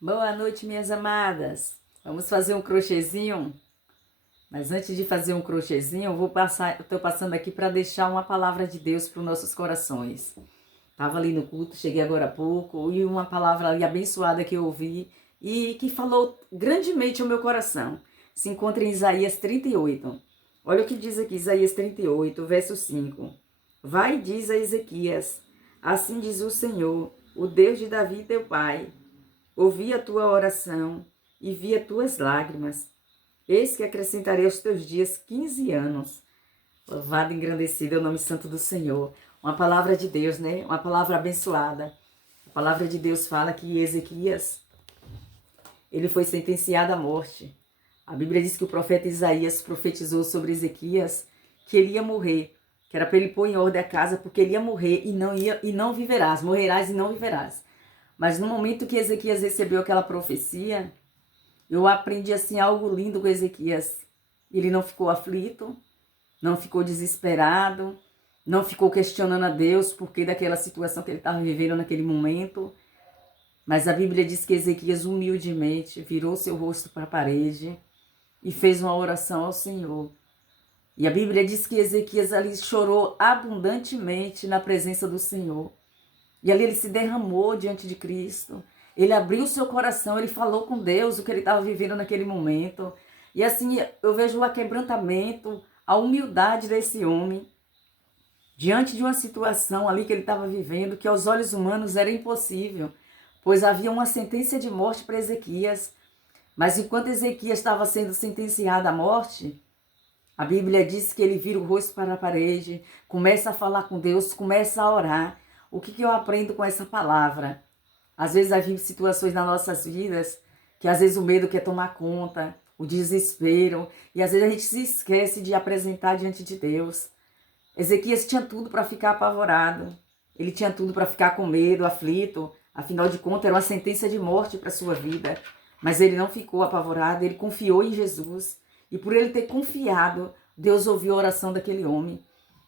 Boa noite, minhas amadas. Vamos fazer um crochêzinho? Mas antes de fazer um crochêzinho, estou passando aqui para deixar uma palavra de Deus para os nossos corações. Estava ali no culto, cheguei agora há pouco, e uma palavra ali abençoada que eu ouvi e que falou grandemente ao meu coração. Se encontra em Isaías 38. Olha o que diz aqui, Isaías 38, verso 5. Vai e diz a Ezequias, assim diz o Senhor, o Deus de Davi teu pai, ouvi a tua oração e vi as tuas lágrimas. Eis que acrescentarei aos teus dias 15 anos. Louvado e engrandecido é o nome santo do Senhor. Uma palavra de Deus, né? Uma palavra abençoada. A palavra de Deus fala que Ezequias, ele foi sentenciado à morte. A Bíblia diz que o profeta Isaías profetizou sobre Ezequias que ele ia morrer, que era para ele pôr em ordem a casa, porque ele ia morrer e não viverás, morrerás e não viverás. Mas no momento que Ezequias recebeu aquela profecia, eu aprendi assim algo lindo com Ezequias. Ele não ficou aflito, não ficou desesperado, não ficou questionando a Deus por que daquela situação que ele estava vivendo naquele momento. Mas a Bíblia diz que Ezequias humildemente virou seu rosto para a parede e fez uma oração ao Senhor. E a Bíblia diz que Ezequias ali chorou abundantemente na presença do Senhor. E ali ele se derramou diante de Cristo. Ele abriu seu coração, ele falou com Deus o que ele estava vivendo naquele momento. E assim eu vejo o aquebrantamento, a humildade desse homem diante de uma situação ali que ele estava vivendo, que aos olhos humanos era impossível, pois havia uma sentença de morte para Ezequias. Mas enquanto Ezequias estava sendo sentenciado à morte, a Bíblia diz que ele vira o rosto para a parede, começa a falar com Deus, começa a orar. O que eu aprendo com essa palavra? Às vezes havia situações nas nossas vidas que às vezes o medo quer tomar conta, o desespero, e às vezes a gente se esquece de apresentar diante de Deus. Ezequias tinha tudo para ficar apavorado, ele tinha tudo para ficar com medo, aflito, afinal de contas era uma sentença de morte para a sua vida. Mas ele não ficou apavorado, ele confiou em Jesus. E por ele ter confiado, Deus ouviu a oração daquele homem.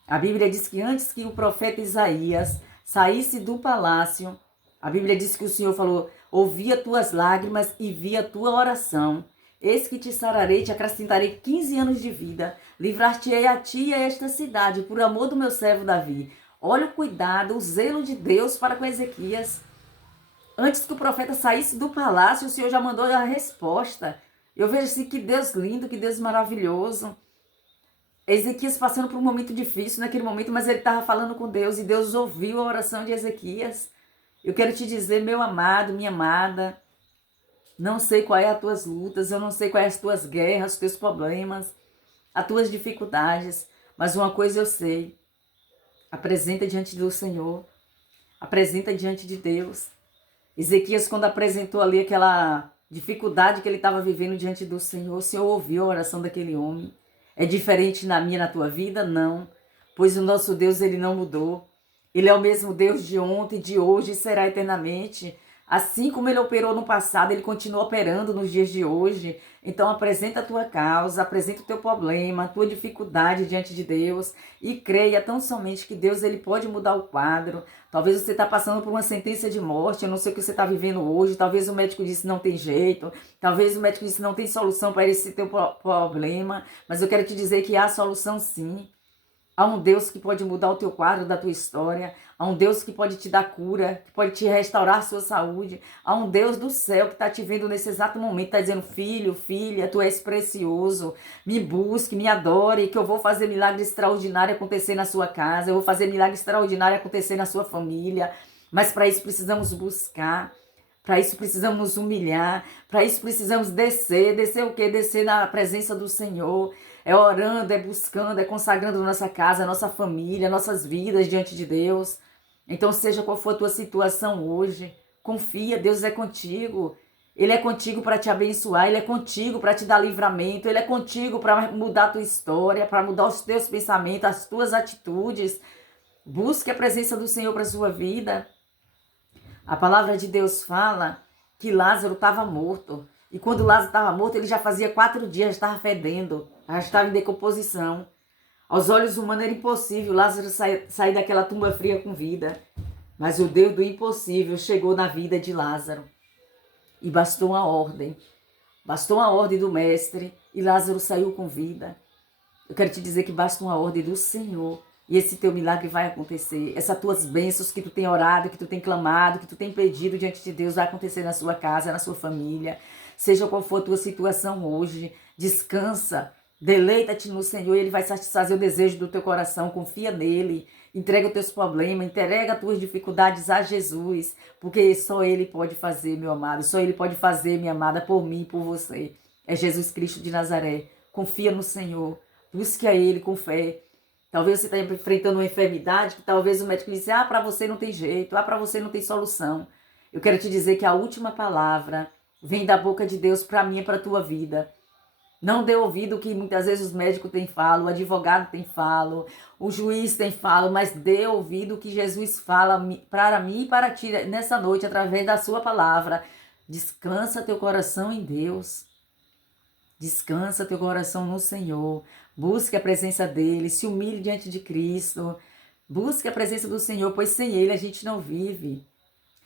A Bíblia diz que antes que o profeta Isaías saísse do palácio, a Bíblia diz que o Senhor falou, ouvi as tuas lágrimas e vi a tua oração. Eis que te sararei, te acrescentarei 15 anos de vida. Livrar-te-ei a ti e a esta cidade, por amor do meu servo Davi. Olha o cuidado, o zelo de Deus para com Ezequias. Antes que o profeta saísse do palácio, o Senhor já mandou a resposta. Eu vejo assim, que Deus lindo, que Deus maravilhoso. Ezequias passando por um momento difícil naquele momento, mas ele estava falando com Deus e Deus ouviu a oração de Ezequias. Eu quero te dizer, meu amado, minha amada, não sei qual é as tuas lutas, eu não sei quais as tuas guerras, os teus problemas, as tuas dificuldades, mas uma coisa eu sei, apresenta diante do Senhor, apresenta diante de Deus. Ezequias, quando apresentou ali aquela dificuldade que ele estava vivendo diante do Senhor, o Senhor ouviu a oração daquele homem. É diferente na minha, na tua vida? Não. Pois o nosso Deus, ele não mudou. Ele é o mesmo Deus de ontem, de hoje e será eternamente. Assim como ele operou no passado, ele continua operando nos dias de hoje. Então apresenta a tua causa, apresenta o teu problema, a tua dificuldade diante de Deus e creia tão somente que Deus ele pode mudar o quadro. Talvez você está passando por uma sentença de morte, eu não sei o que você está vivendo hoje, talvez o médico disse não tem jeito, talvez o médico disse não tem solução para esse teu problema, mas eu quero te dizer que há solução sim. Há um Deus que pode mudar o teu quadro da tua história. Há um Deus que pode te dar cura, que pode te restaurar a sua saúde. Há um Deus do céu que está te vendo nesse exato momento, está dizendo, filho, filha, tu és precioso. Me busque, me adore, que eu vou fazer milagre extraordinário acontecer na sua casa. Eu vou fazer milagre extraordinário acontecer na sua família. Mas para isso precisamos buscar. Para isso precisamos nos humilhar. Para isso precisamos descer. Descer o quê? Descer na presença do Senhor. É orando, é buscando, é consagrando nossa casa, nossa família, nossas vidas diante de Deus. Então, seja qual for a tua situação hoje, confia, Deus é contigo. Ele é contigo para te abençoar, Ele é contigo para te dar livramento, Ele é contigo para mudar a tua história, para mudar os teus pensamentos, as tuas atitudes. Busque a presença do Senhor para a sua vida. A palavra de Deus fala que Lázaro estava morto. E quando Lázaro estava morto, ele já fazia 4 dias, já estava fedendo, já estava em decomposição. Aos olhos humanos era impossível Lázaro sair daquela tumba fria com vida. Mas o Deus do impossível chegou na vida de Lázaro. E bastou uma ordem. Bastou uma ordem do mestre e Lázaro saiu com vida. Eu quero te dizer que basta uma ordem do Senhor e esse teu milagre vai acontecer. Essas tuas bênçãos que tu tem orado, que tu tem clamado, que tu tem pedido diante de Deus vai acontecer na sua casa, na sua família. Seja qual for a tua situação hoje, descansa, deleita-te no Senhor e Ele vai satisfazer o desejo do teu coração. Confia nele, entrega os teus problemas, entrega as tuas dificuldades a Jesus, porque só Ele pode fazer, meu amado, só Ele pode fazer, minha amada, por mim e por você. É Jesus Cristo de Nazaré. Confia no Senhor. Busque a Ele com fé. Talvez você esteja enfrentando uma enfermidade que talvez o médico disse, para você não tem jeito, para você não tem solução. Eu quero te dizer que a última palavra vem da boca de Deus para mim e para a tua vida. Não dê ouvido o que muitas vezes os médicos têm falo, o advogado tem falo, o juiz tem falo, mas dê ouvido o que Jesus fala para mim e para ti nessa noite através da sua palavra. Descansa teu coração em Deus. Descansa teu coração no Senhor. Busque a presença dEle. Se humilhe diante de Cristo. Busque a presença do Senhor, pois sem Ele a gente não vive.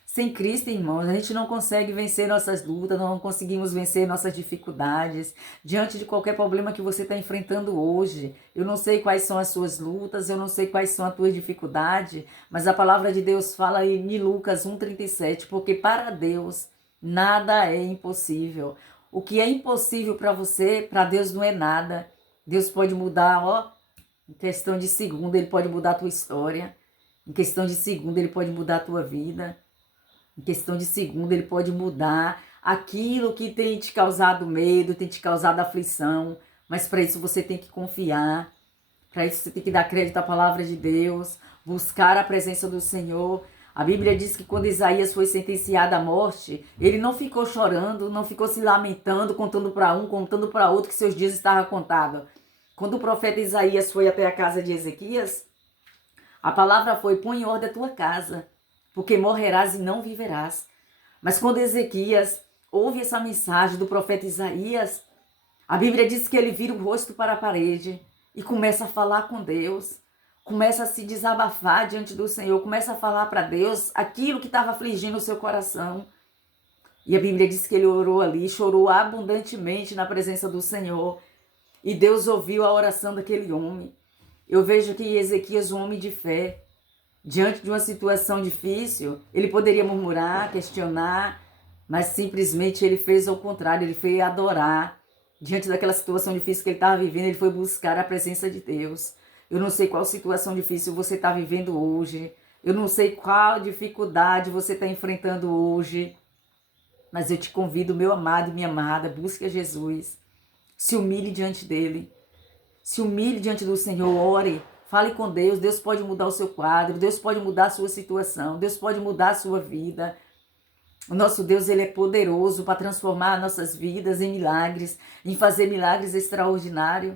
Sem Cristo, irmãos, a gente não consegue vencer nossas lutas, não conseguimos vencer nossas dificuldades. Diante de qualquer problema que você está enfrentando hoje, eu não sei quais são as suas lutas, eu não sei quais são as tuas dificuldades, mas a palavra de Deus fala em Lucas 1,37, porque para Deus nada é impossível. O que é impossível para você, para Deus não é nada. Deus pode mudar, em questão de segundo, Ele pode mudar a tua história. Em questão de segundo, Ele pode mudar a tua vida. Em questão de segundo, Ele pode mudar aquilo que tem te causado medo, tem te causado aflição. Mas para isso você tem que confiar. Para isso você tem que dar crédito à palavra de Deus. Buscar a presença do Senhor. A Bíblia diz que quando Isaías foi sentenciado à morte, ele não ficou chorando, não ficou se lamentando, contando para um, contando para outro que seus dias estavam contados. Quando o profeta Isaías foi até a casa de Ezequias, a palavra foi, põe em ordem a tua casa, porque morrerás e não viverás. Mas quando Ezequias ouve essa mensagem do profeta Isaías, a Bíblia diz que ele vira o rosto para a parede e começa a falar com Deus. Começa a se desabafar diante do Senhor, começa a falar para Deus aquilo que estava afligindo o seu coração. E a Bíblia diz que ele orou ali, chorou abundantemente na presença do Senhor. E Deus ouviu a oração daquele homem. Eu vejo que Ezequias, um homem de fé, diante de uma situação difícil, ele poderia murmurar, questionar, mas simplesmente ele fez ao contrário, ele foi adorar. Diante daquela situação difícil que ele estava vivendo, ele foi buscar a presença de Deus. Eu não sei qual situação difícil você está vivendo hoje. Eu não sei qual dificuldade você está enfrentando hoje. Mas eu te convido, meu amado e minha amada, busque a Jesus. Se humilhe diante dele. Se humilhe diante do Senhor, ore. Fale com Deus. Deus pode mudar o seu quadro. Deus pode mudar a sua situação. Deus pode mudar a sua vida. O nosso Deus, Ele é poderoso para transformar nossas vidas em milagres, em fazer milagres extraordinários.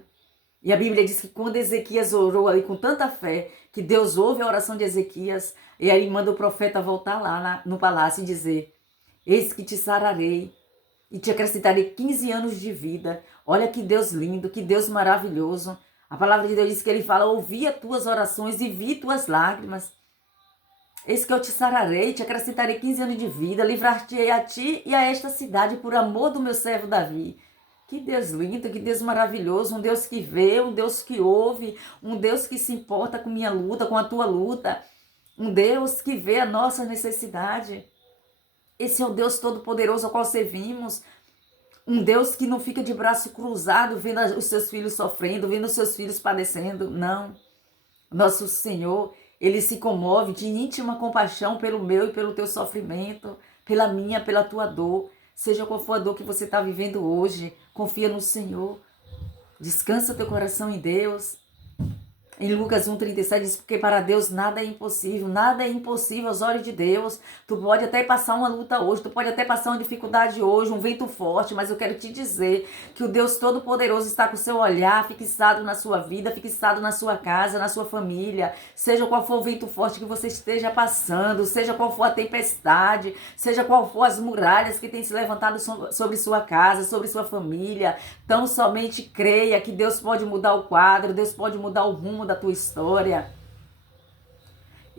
E a Bíblia diz que quando Ezequias orou ali com tanta fé, que Deus ouve a oração de Ezequias, e aí manda o profeta voltar lá no palácio e dizer, eis que te sararei e te acrescentarei 15 anos de vida. Olha que Deus lindo, que Deus maravilhoso. A palavra de Deus diz que Ele fala, ouvi as tuas orações e vi tuas lágrimas. Eis que eu te sararei, te acrescentarei 15 anos de vida, livrar-te-ei a ti e a esta cidade por amor do meu servo Davi. Que Deus lindo, que Deus maravilhoso, um Deus que vê, um Deus que ouve, um Deus que se importa com minha luta, com a tua luta, um Deus que vê a nossa necessidade. Esse é o Deus Todo-Poderoso ao qual servimos, um Deus que não fica de braço cruzado vendo os seus filhos sofrendo, vendo os seus filhos padecendo, não. Nosso Senhor, Ele se comove de íntima compaixão pelo meu e pelo teu sofrimento, pela minha, pela tua dor. Seja qual for a dor que você está vivendo hoje, confia no Senhor. Descansa teu coração em Deus. Em Lucas 1,37 diz, porque para Deus nada é impossível aos olhos de Deus. Tu pode até passar uma luta hoje, tu pode até passar uma dificuldade hoje, um vento forte, mas eu quero te dizer que o Deus Todo-Poderoso está com o seu olhar fixado na sua vida, fixado na sua casa, na sua família. Seja qual for o vento forte que você esteja passando, seja qual for a tempestade, seja qual for as muralhas que têm se levantado sobre sua casa, sobre sua família, tão somente creia que Deus pode mudar o quadro, Deus pode mudar o rumo da tua história.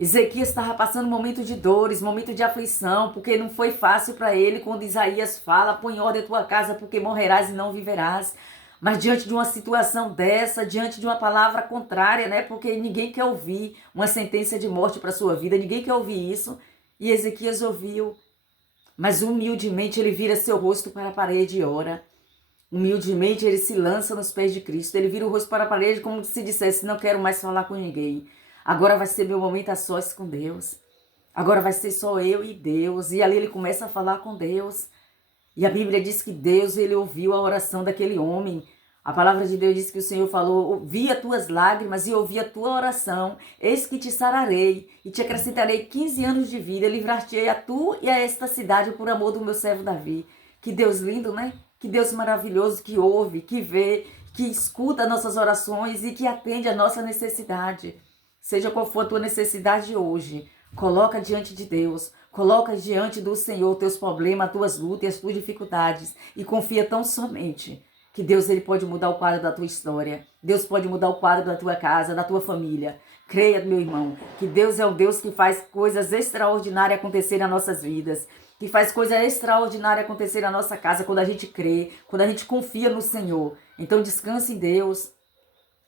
Ezequias estava passando um momento de dores, momento de aflição, porque não foi fácil para ele quando Isaías fala: põe em ordem a tua casa, porque morrerás e não viverás. Mas diante de uma situação dessa, diante de uma palavra contrária, né? Porque ninguém quer ouvir uma sentença de morte para a sua vida, ninguém quer ouvir isso. E Ezequias ouviu, mas humildemente ele vira seu rosto para a parede e ora. Humildemente ele se lança nos pés de Cristo, ele vira o rosto para a parede como se dissesse: não quero mais falar com ninguém. Agora vai ser meu momento a sós com Deus. Agora vai ser só eu e Deus. E ali ele começa a falar com Deus. E a Bíblia diz que Deus, ele ouviu a oração daquele homem. A palavra de Deus diz que o Senhor falou: ouvi as tuas lágrimas e ouvi a tua oração. Eis que te sararei e te acrescentarei 15 anos de vida. Livrar-te-ei a tu e a esta cidade por amor do meu servo Davi. Que Deus lindo, né? Que Deus maravilhoso, que ouve, que vê, que escuta nossas orações e que atende a nossa necessidade. Seja qual for a tua necessidade hoje, coloca diante de Deus, coloca diante do Senhor teus problemas, as tuas lutas e as tuas dificuldades e confia tão somente que Deus, ele pode mudar o quadro da tua história. Deus pode mudar o quadro da tua casa, da tua família. Creia, meu irmão, que Deus é o Deus que faz coisas extraordinárias acontecer nas nossas vidas, que faz coisa extraordinária acontecer na nossa casa quando a gente crê, quando a gente confia no Senhor. Então descanse em Deus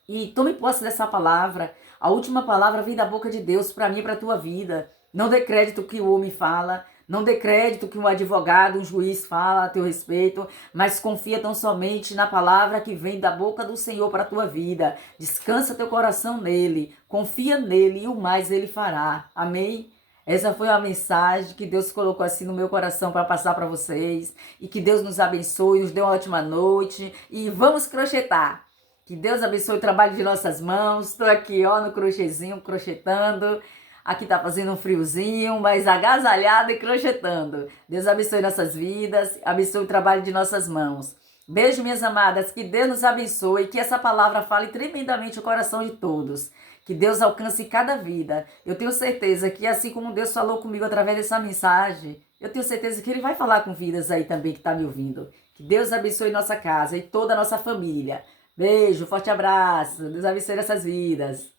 e tome posse dessa palavra. A última palavra vem da boca de Deus para mim e para a tua vida. Não dê crédito que o homem fala, não dê crédito que um advogado, um juiz fala a teu respeito, mas confia tão somente na palavra que vem da boca do Senhor para a tua vida. Descansa teu coração nele, confia nele e o mais ele fará. Amém? Essa foi a mensagem que Deus colocou assim no meu coração para passar para vocês. E que Deus nos abençoe, nos dê uma ótima noite e vamos crochetar. Que Deus abençoe o trabalho de nossas mãos. Estou aqui, ó, no crochêzinho, crochetando. Aqui tá fazendo um friozinho, mas agasalhado e crochetando. Deus abençoe nossas vidas, abençoe o trabalho de nossas mãos. Beijo, minhas amadas. Que Deus nos abençoe, que essa palavra fale tremendamente o coração de todos. Que Deus alcance cada vida. Eu tenho certeza que assim como Deus falou comigo através dessa mensagem, eu tenho certeza que Ele vai falar com vidas aí também que tá me ouvindo. Que Deus abençoe nossa casa e toda a nossa família. Beijo, forte abraço. Deus abençoe essas vidas.